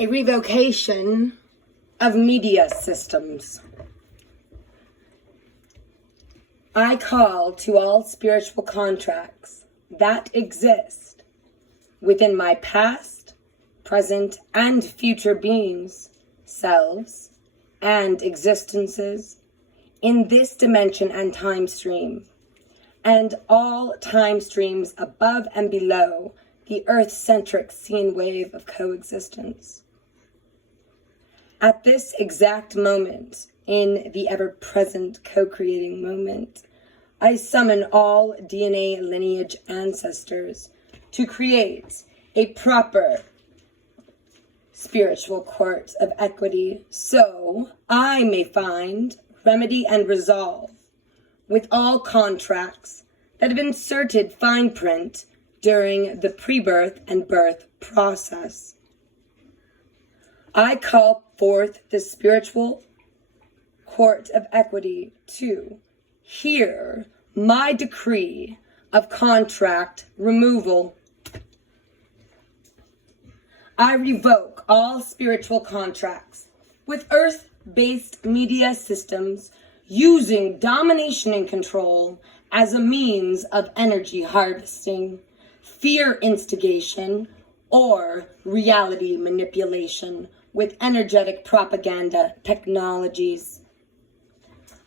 A revocation of media systems. I call to all spiritual contracts that exist within my past, present, and future beings, selves, and existences in this dimension and time stream, and all time streams above and below the earth-centric sine wave of coexistence. At this exact moment, in the ever-present co-creating moment, I summon all DNA lineage ancestors to create a proper spiritual court of equity so I may find remedy and resolve with all contracts that have inserted fine print during the pre-birth and birth process. I call forth the spiritual court of equity to hear my decree of contract removal. I revoke all spiritual contracts with earth-based media systems using domination and control as a means of energy harvesting, fear instigation, or reality manipulation with energetic propaganda technologies.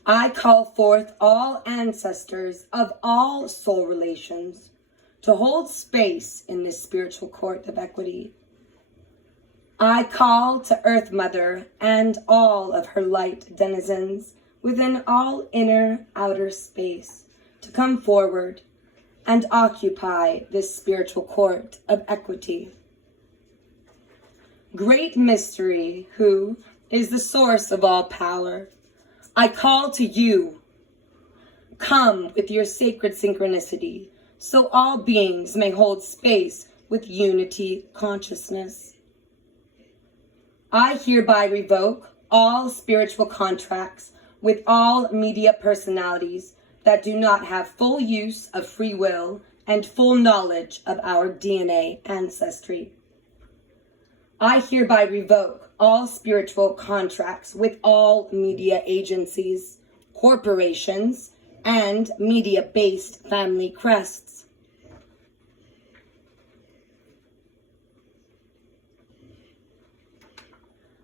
I call forth all ancestors of all soul relations to hold space in this spiritual court of equity. I call to Earth Mother and all of her light denizens within all inner outer space to come forward and occupy this spiritual court of equity. Great mystery, who is the source of all power, I call to you. Come with your sacred synchronicity so all beings may hold space with unity consciousness. I hereby revoke all spiritual contracts with all media personalities that do not have full use of free will and full knowledge of our DNA ancestry. I hereby revoke all spiritual contracts with all media agencies, corporations, and media-based family crests.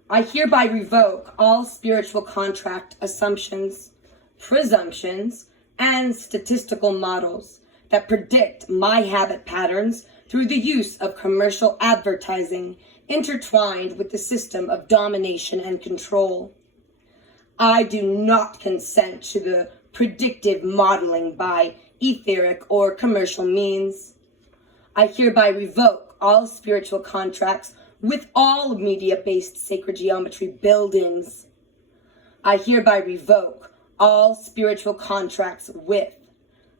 I hereby revoke all spiritual contract assumptions, presumptions, and statistical models that predict my habit patterns through the use of commercial advertising intertwined with the system of domination and control. I do not consent to the predictive modeling by etheric or commercial means. I hereby revoke all spiritual contracts with all media-based sacred geometry buildings. I hereby revoke all spiritual contracts with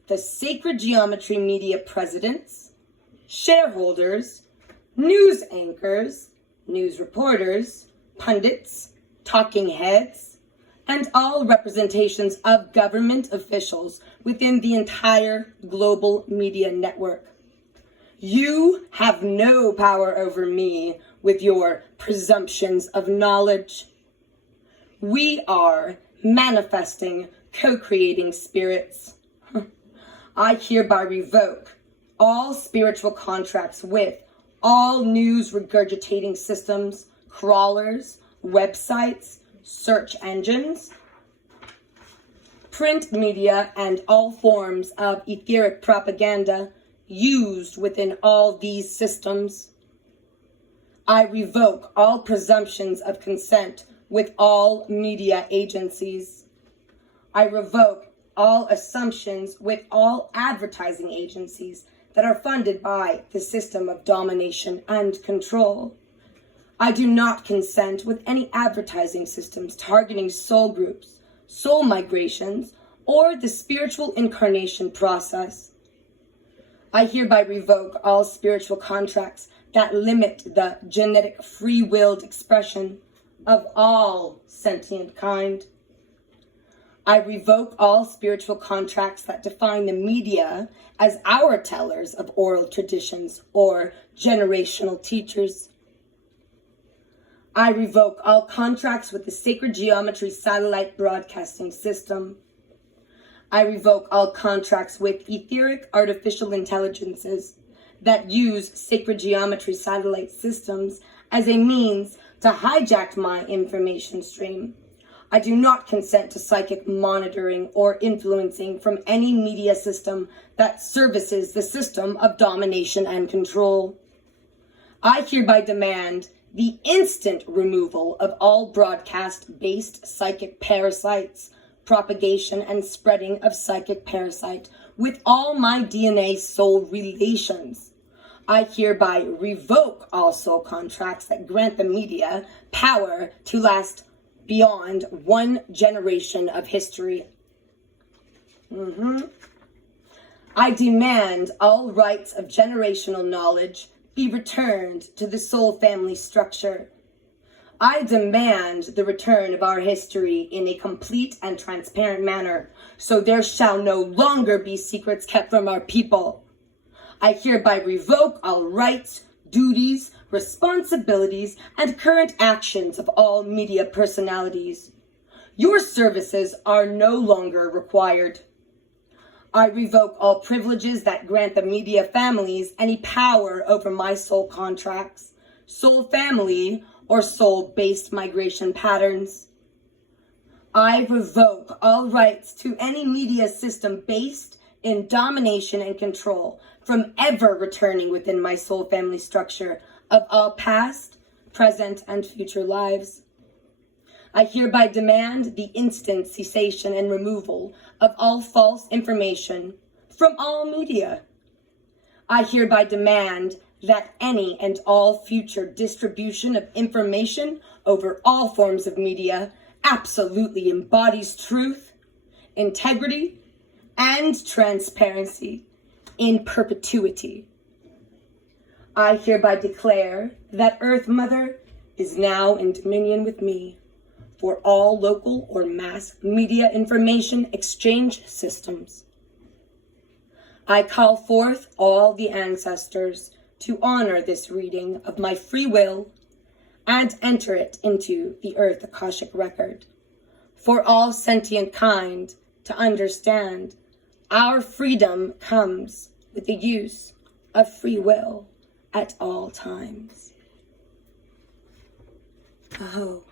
the sacred geometry media presidents, shareholders, news anchors, news reporters, pundits, talking heads, and all representations of government officials within the entire global media network. You have no power over me with your presumptions of knowledge. We are manifesting, co-creating spirits. I hereby revoke all spiritual contracts with all news regurgitating systems, crawlers, websites, search engines, print media, and all forms of etheric propaganda used within all these systems. I revoke all presumptions of consent with all media agencies. I revoke all assumptions with all advertising agencies that are funded by the system of domination and control. I do not consent with any advertising systems targeting soul groups, soul migrations, or the spiritual incarnation process. I hereby revoke all spiritual contracts that limit the genetic free-willed expression of all sentient kind. I revoke all spiritual contracts that define the media as our tellers of oral traditions or generational teachers. I revoke all contracts with the Sacred Geometry Satellite Broadcasting System. I revoke all contracts with etheric artificial intelligences that use Sacred Geometry Satellite Systems as a means to hijack my information stream. I do not consent to psychic monitoring or influencing from any media system that services the system of domination and control. I hereby demand the instant removal of all broadcast-based psychic parasites, propagation and spreading of psychic parasite with all my DNA soul relations. I hereby revoke all soul contracts that grant the media power to last beyond one generation of history. I demand all rights of generational knowledge be returned to the soul family structure. I demand the return of our history in a complete and transparent manner, so there shall no longer be secrets kept from our people. I hereby revoke all rights, duties, responsibilities, and current actions of all media personalities. Your services are no longer required. I revoke all privileges that grant the media families any power over my soul contracts, soul family, or soul-based migration patterns. I revoke all rights to any media system based in domination and control from ever returning within my soul family structure of all past, present, and future lives. I hereby demand the instant cessation and removal of all false information from all media. I hereby demand that any and all future distribution of information over all forms of media absolutely embodies truth, integrity, and transparency in perpetuity. I hereby declare that Earth Mother is now in dominion with me for all local or mass media information exchange systems. I call forth all the ancestors to honor this reading of my free will and enter it into the Earth Akashic Record for all sentient kind to understand our freedom comes with the use of free will at all times. Aho.